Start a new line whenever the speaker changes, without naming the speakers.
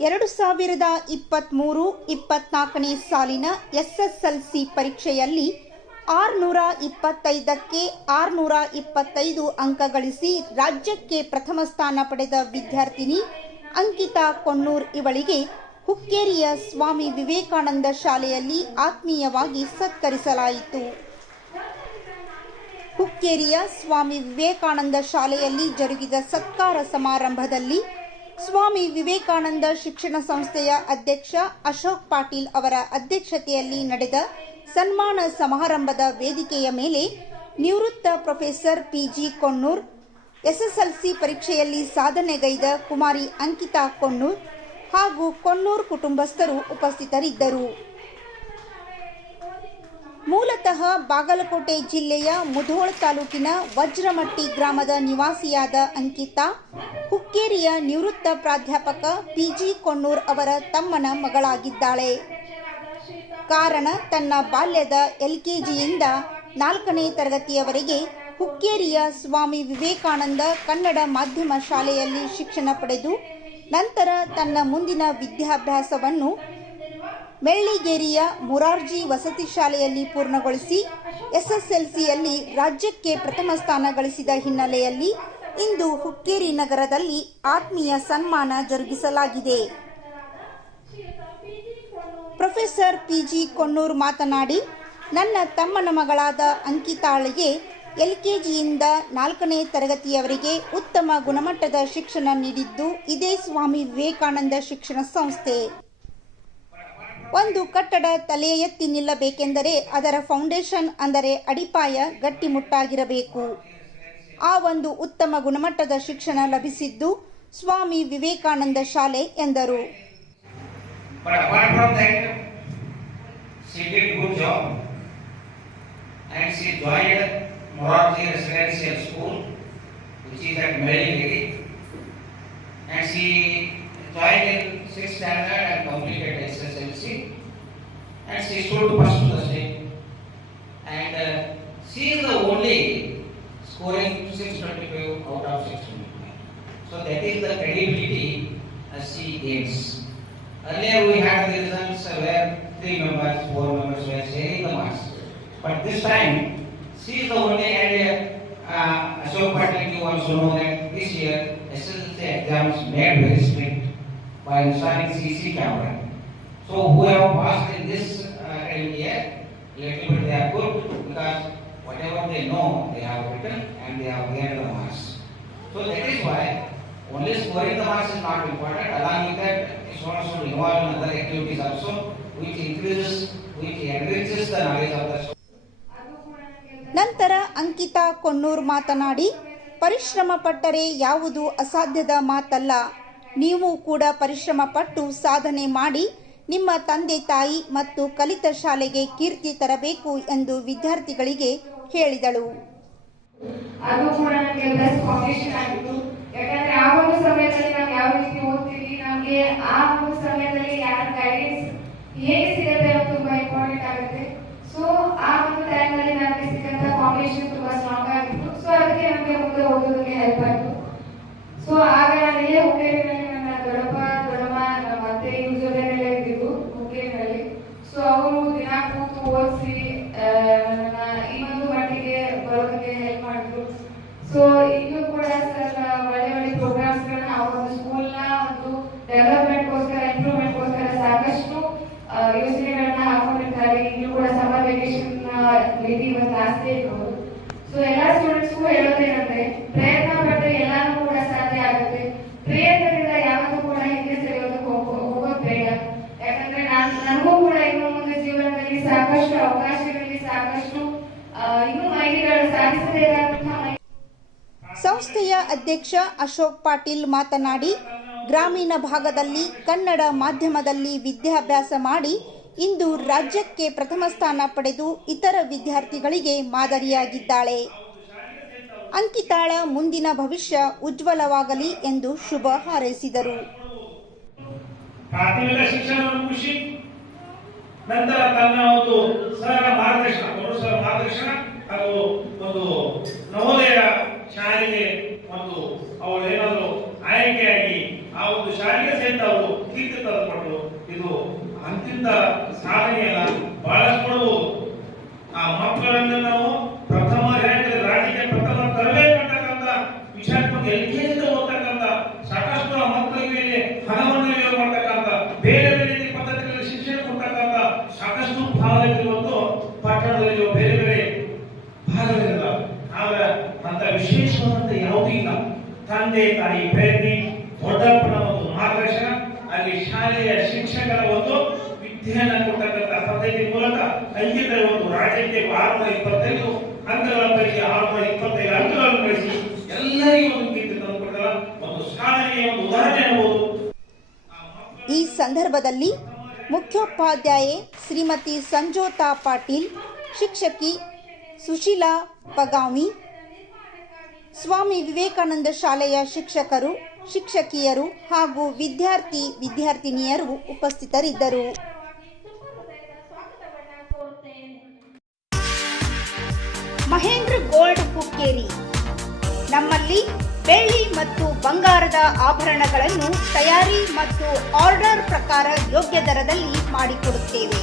ಎರಡು ಸಾವಿರದ ಇಪ್ಪತ್ತ್ಮೂರು ಇಪ್ಪತ್ನಾಲ್ಕನೇ ಸಾಲಿನ ಎಸ್ಎಸ್ಎಲ್ಸಿ ಪರೀಕ್ಷೆಯಲ್ಲಿ ಆರುನೂರ ಇಪ್ಪತ್ತೈದಕ್ಕೆ ಆರುನೂರ ಇಪ್ಪತ್ತೈದು ಅಂಕ ಗಳಿಸಿ ರಾಜ್ಯಕ್ಕೆ ಪ್ರಥಮ ಸ್ಥಾನ ಪಡೆದ ವಿದ್ಯಾರ್ಥಿನಿ ಅಂಕಿತಾ ಕೊಣ್ಣೂರ್ ಇವಳಿಗೆ ಹುಕ್ಕೇರಿಯ ಸ್ವಾಮಿ ವಿವೇಕಾನಂದ ಶಾಲೆಯಲ್ಲಿ ಆತ್ಮೀಯವಾಗಿ ಸತ್ಕರಿಸಲಾಯಿತು. ಹುಕ್ಕೇರಿಯ ಸ್ವಾಮಿ ವಿವೇಕಾನಂದ ಶಾಲೆಯಲ್ಲಿ ಜರುಗಿದ ಸತ್ಕಾರ ಸಮಾರಂಭದಲ್ಲಿ ಸ್ವಾಮಿ ವಿವೇಕಾನಂದ ಶಿಕ್ಷಣ ಸಂಸ್ಥೆಯ ಅಧ್ಯಕ್ಷ ಅಶೋಕ್ ಪಾಟೀಲ್ ಅವರ ಅಧ್ಯಕ್ಷತೆಯಲ್ಲಿ ನಡೆದ ಸನ್ಮಾನ ಸಮಾರಂಭದ ವೇದಿಕೆಯ ಮೇಲೆ ನಿವೃತ್ತ ಪ್ರೊಫೆಸರ್ ಪಿಜಿ ಕೊಣ್ಣೂರ್, ಎಸ್ಎಸ್ಎಲ್ಸಿ ಪರೀಕ್ಷೆಯಲ್ಲಿ ಸಾಧನೆಗೈದ ಕುಮಾರಿ ಅಂಕಿತಾ ಕೊಣ್ಣೂರ್ ಹಾಗೂ ಕೊಣ್ಣೂರ್ ಕುಟುಂಬಸ್ಥರು ಉಪಸ್ಥಿತರಿದ್ದರು. ಮೂಲತಃ ಬಾಗಲಕೋಟೆ ಜಿಲ್ಲೆಯ ಮುಧೋಳ ತಾಲೂಕಿನ ವಜ್ರಮಟ್ಟಿ ಗ್ರಾಮದ ನಿವಾಸಿಯಾದ ಅಂಕಿತಾ ಹುಕ್ಕೇರಿಯ ನಿವೃತ್ತ ಪ್ರಾಧ್ಯಾಪಕ ಪಿಜಿ ಕೊಣ್ಣೂರ್ ಅವರ ತಮ್ಮನ ಮಗಳಾಗಿದ್ದಾಳೆ. ಕಾರಣ ತನ್ನ ಬಾಲ್ಯದ ಎಲ್ಕೆಜಿಯಿಂದ ನಾಲ್ಕನೇ ತರಗತಿಯವರೆಗೆ ಹುಕ್ಕೇರಿಯ ಸ್ವಾಮಿ ವಿವೇಕಾನಂದ ಕನ್ನಡ ಮಾಧ್ಯಮ ಶಾಲೆಯಲ್ಲಿ ಶಿಕ್ಷಣ ಪಡೆದು, ನಂತರ ತನ್ನ ಮುಂದಿನ ವಿದ್ಯಾಭ್ಯಾಸವನ್ನು ಮೆಳ್ಳಿಗೇರಿಯ ಮುರಾರ್ಜಿ ವಸತಿ ಶಾಲೆಯಲ್ಲಿ ಪೂರ್ಣಗೊಳಿಸಿ, ಎಸ್ಎಸ್ಎಲ್ಸಿಯಲ್ಲಿ ರಾಜ್ಯಕ್ಕೆ ಪ್ರಥಮ ಸ್ಥಾನ ಗಳಿಸಿದ ಹಿನ್ನೆಲೆಯಲ್ಲಿ ಇಂದು ಹುಕ್ಕೇರಿ ನಗರದಲ್ಲಿ ಆತ್ಮೀಯ ಸನ್ಮಾನ ಜರುಗಿಸಲಾಗಿದೆ. ಪ್ರೊಫೆಸರ್ ಪಿಜಿ ಕೊಣ್ಣೂರ್ ಮಾತನಾಡಿ, ನನ್ನ ತಮ್ಮನ ಮಗಳಾದ ಅಂಕಿತಾಳಿಗೆ ಎಲ್ಕೆಜಿಯಿಂದ ನಾಲ್ಕನೇ ತರಗತಿಯವರಿಗೆ ಉತ್ತಮ ಗುಣಮಟ್ಟದ ಶಿಕ್ಷಣ ನೀಡಿದ್ದು ಇದೇ ಸ್ವಾಮಿ ವಿವೇಕಾನಂದ ಶಿಕ್ಷಣ ಸಂಸ್ಥೆ. ಒಂದು ಕಟ್ಟಡ ತಲೆ ಎತ್ತಿ ನಿಲ್ಲಬೇಕೆಂದರೆ ಅದರ ಫೌಂಡೇಶನ್ ಅಂದರೆ ಅಡಿಪಾಯ ಗಟ್ಟಿಮುಟ್ಟಾಗಿರಬೇಕು. ಆ ಒಂದು ಉತ್ತಮ ಗುಣಮಟ್ಟದ ಶಿಕ್ಷಣ ಲಭಿಸಿದ್ದು ಸ್ವಾಮಿ ವಿವೇಕಾನಂದ ಶಾಲೆ ಎಂದರು.
And she stood first to did she. Earlier we had the results where three members, four members were sharing the marks. But this time, she is the only and uh, Ashok Patel you also know that this year SSLC exams made very strict by installing CC camera. So who have passed in this uh, year, little bit they are good because whatever they know, they have written and they have gained the marks. So that is why only scoring the marks is not important. Along with that, students should involve in other activities also, which increases, which enriches the knowledge of the student.
ನಂತರ ಅಂಕಿತಾ ಕೊನ್ನೂರ್ ಮಾತನಾಡಿ ಪರಿಶ್ರಮ ಪಟ್ಟರೆ ಯಾವುದು ಅಸಾಧ್ಯದ ಮಾತಲ್ಲ ನೀವು ಕೂಡ ಪರಿಶ್ರಮ ಪಟ್ಟು ಸಾಧನೆ ಮಾಡಿ ನಿಮ್ಮ ತಂದೆ ತಾಯಿ ಮತ್ತು ಕಲಿತ ಶಾಲೆಗೆ ಕೀರ್ತಿ ತರಬೇಕು ಎಂದು ವಿದ್ಯಾರ್ಥಿಗಳಿಗೆ ಹೇಳಿದಳು
ಅದು ಕೂಡ ನಮಗೆ ಬೆಸ್ಟ್ ಫೌಂಡೇಶನ್ ಆಗಿತ್ತು ಯಾಕಂದ್ರೆ ಆ ಒಂದು ಸಮಯದಲ್ಲಿ ನಾವು ಯಾವ ರೀತಿ ಓದ್ತೀವಿ ನಮಗೆ ಆ ಒಂದು ಸಮಯದಲ್ಲಿ ಯಾರ ಗೈಡೆನ್ಸ್ ಹೇಗೆ ಸಿಗುತ್ತೆ ಅನ್ನೋದು ತುಂಬಾ ಇಂಪಾರ್ಟೆಂಟ್ ಆಗುತ್ತೆ. ಸೊ ಆ ಒಂದು ಟೈಮಲ್ಲಿ ನಮಗೆ ಸಿಕ್ಕಂತ ಫೌಂಡೇಶನ್ ತುಂಬಾ ಸ್ಟ್ರಾಂಗ್ ಆಗಿತ್ತು. ಸೊ ಅದಕ್ಕೆ ನಮಗೆ ಮುಂದೆ ಓದೋದಕ್ಕೆ ಹೆಲ್ಪ್ ಆಯಿತು. ಸೊ ಆಗ ನಾನು ಇಲ್ಲೇ ಹುಕ್ಕೇರಿನಲ್ಲಿ ನನ್ನ ದೊಡ್ಡಪ್ಪ, ದೊಡ್ಡಮ್ಮ ನನ್ನ ಮತ್ತೆ ಜೊತೆನೆಲ್ಲ ಇದ್ದಿದ್ದು ಹುಕ್ಕೇರಿನಲ್ಲಿ. ಸೊ ಅವರು ದಿನ ಕೂತು ಓದಿಸಿ ನನ್ನ ಇನ್ನೊಂದು ಮಟ್ಟಿಗೆ ಬರೋದಕ್ಕೆ ಹೆಲ್ಪ್ ಮಾಡಿದ್ರು. ಸೊ ಈಗಲೂ ಕೂಡ ಸರ್, ಒಳ್ಳೆ ಒಳ್ಳೆ ಪ್ರೋಗ್ರಾಮ್ಸ್ ಗಳನ್ನ ಆ ಒಂದು ಸ್ಕೂಲ್ನ ಒಂದು ಡೆವಲಪ್ಮೆಂಟ್ ಗೋಸ್ಕರ ಇಂಪ್ರೂವ್ಮೆಂಟ್ ಗೋಸ್ಕರ ಸಾಕಷ್ಟು ಆ, ಯೋಜನೆಗಳನ್ನ ಹಾಕೊಂಡಿರ್ತಾರೆ. ಈಗಲೂ ಕೂಡ ಸಮ್ಮರ್ ವೆಕೇಶನ್ ನಿಧಿ ಒಂದು ಆಸ್ತಿ ಇರ್ಬೋದು. ಸೊ ಎಲ್ಲಾ ಸ್ಟೂಡೆಂಟ್ಸ್ಗೂ ಪ್ರಯತ್ನ ಪಟ್ಟರೆ ಎಲ್ಲಾನು ಕೂಡ ಸಾಧ್ಯ ಆಗುತ್ತೆ. ಪ್ರಯತ್ನದಿಂದ ಯಾವತ್ತೂ ಕೂಡ ಹಿಂದೆ ಸರಿಯೋದಕ್ಕೆ ಹೋಗೋ ಹೋಗೋದು ಬೇಡ. ಯಾಕಂದ್ರೆ ನಾನು ನನಗೂ ಕೂಡ ಇನ್ನು ಮುಂದೆ ಜೀವನದಲ್ಲಿ ಸಾಕಷ್ಟು ಅವಕಾಶಗಳಲ್ಲಿ ಸಾಕಷ್ಟು ಇನ್ನೂ ಮೈಲಿಗಳು ಸಾಧಿಸಬೇಕಾದಂತಹ
ಸಂಸ್ಥೆಯ ಅಧ್ಯಕ್ಷ ಅಶೋಕ್ ಪಾಟೀಲ್ ಮಾತನಾಡಿ ಗ್ರಾಮೀಣ ಭಾಗದಲ್ಲಿ ಕನ್ನಡ ಮಾಧ್ಯಮದಲ್ಲಿ ವಿದ್ಯಾಭ್ಯಾಸ ಮಾಡಿ ಇಂದು ರಾಜ್ಯಕ್ಕೆ ಪ್ರಥಮ ಸ್ಥಾನ ಪಡೆದು ಇತರ ವಿದ್ಯಾರ್ಥಿಗಳಿಗೆ ಮಾದರಿಯಾಗಿದ್ದಾಳೆ. ಅಂಕಿತಾಳ ಮುಂದಿನ ಭವಿಷ್ಯ ಉಜ್ವಲವಾಗಲಿ ಎಂದು ಶುಭ ಹಾರೈಸಿದರು.
ನಂತರ ತನ್ನ ಒಂದು ಸರ ಮಾರ್ಗದರ್ಶನ ಒಂದು ಸರ ಮಾರ್ಗದರ್ಶನ ಹಾಗೂ ಒಂದು ನವೋದಯ ಶಾಲೆಗೆ ಒಂದು ಅವಳು ಏನಾದರೂ ಆಯ್ಕೆಯಾಗಿ ಆ ಒಂದು ಶಾಲೆಗೆ ಸಹಿತ ಅವರು ಕೀರ್ತಿ ತಂದುಕೊಂಡು ಇದು ಅಂತಿಂತ ಸಾಧನೆಯಲ್ಲ ಬಹಳಷ್ಟು ನೋಡ್ಬೋದು ಆ ಮಕ್ಕಳನ್ನು ನಾವು ಪ್ರಥಮ ರ್ಯಾಂಕ್ ರಾಜ್ಯಕ್ಕೆ ಪ್ರಥಮ ತರಬೇಕಂತಕ್ಕಂಥ ವಿಷಯಾತ್ಮಕ ಎಲ್ ಕೆ ಓದ್ತಕ್ಕಂಥ ಸಾಕಷ್ಟು ಆ ಮಕ್ಕಳಿಗೆ ಇಲ್ಲಿ ಹಣವನ್ನು ವಿನಿಯೋಗ ಮಾಡ್ತಕ್ಕಂಥ ಬೇರೆ ಬೇರೆ ರೀತಿ ಪದ್ಧತಿಗಳಲ್ಲಿ ಶಿಕ್ಷಣ ಕೊಡ್ತಕ್ಕಂಥ ಸಾಕಷ್ಟು ಭಾಗದಲ್ಲಿ ಇವತ್ತು ಪಟ್ಟಣದಲ್ಲಿ ಬೇರೆ ಬೇರೆ ಭಾಗಗಳಿಲ್ಲ. ಆದರೆ ಅಂತ ವಿಶೇಷವಾದಂತ ಯಾವುದೂ ಇಲ್ಲ. ತಂದೆ, ತಾಯಿ ಪ್ರೇರಣೆ ದೊಡ್ಡಪ್ಪನ ಒಂದು ಮಾರ್ಗದರ್ಶನ, ಅಲ್ಲಿ ಶಾಲೆಯ ಶಿಕ್ಷಕರ ಒಂದು ವಿದ್ಯೆಯನ್ನ ಕೊಟ್ಟಂತ ಪದ್ಧತಿ ಮೂಲಕ ಅಂಕಿತರ ಒಂದು ರಾಜ್ಯಕ್ಕೆ ಆರುನೂರ ಇಪ್ಪತ್ತೈದು ಅಂಕಗಳ ಕಳಿಸಿ ಆರುನೂರ ಇಪ್ಪತ್ತೈದು ಅಂಕಗಳನ್ನು ಕಳಿಸಿ ಎಲ್ಲರಿಗೂ ಒಂದು ಕೀರ್ತಿ ತಂದುಕೊಡ್ತಾರ ಒಂದು ಸಾಧನೆಯ ಒಂದು ಉದಾಹರಣೆ ಅನ್ನಬಹುದು
ಈ ಸಂದರ್ಭದಲ್ಲಿ ಮುಖ್ಯೋಪಾಧ್ಯಾಯೆ ಶ್ರೀಮತಿ ಸಂಜೋತಾ ಪಾಟೀಲ್ ಶಿಕ್ಷಕಿ ಸುಶೀಲಾ ಪಗಾಮಿ, ಸ್ವಾಮಿ ವಿವೇಕಾನಂದ ಶಾಲೆಯ ಶಿಕ್ಷಕರು, ಶಿಕ್ಷಕಿಯರು ಹಾಗೂ ವಿದ್ಯಾರ್ಥಿ ವಿದ್ಯಾರ್ಥಿನಿಯರು ಉಪಸ್ಥಿತರಿದ್ದರು. ಮಹೇಂದ್ರ ಗೋಲ್ಡ್ ಹುಕ್ಕೇರಿ ನಮ್ಮಲ್ಲಿ ಬೆಳ್ಳಿ ಮತ್ತು ಬಂಗಾರದ ಆಭರಣಗಳನ್ನು ತಯಾರಿ ಮತ್ತು ಆರ್ಡರ್ ಪ್ರಕಾರ ಯೋಗ್ಯ ದರದಲ್ಲಿ ಮಾಡಿಕೊಡುತ್ತೇವೆ.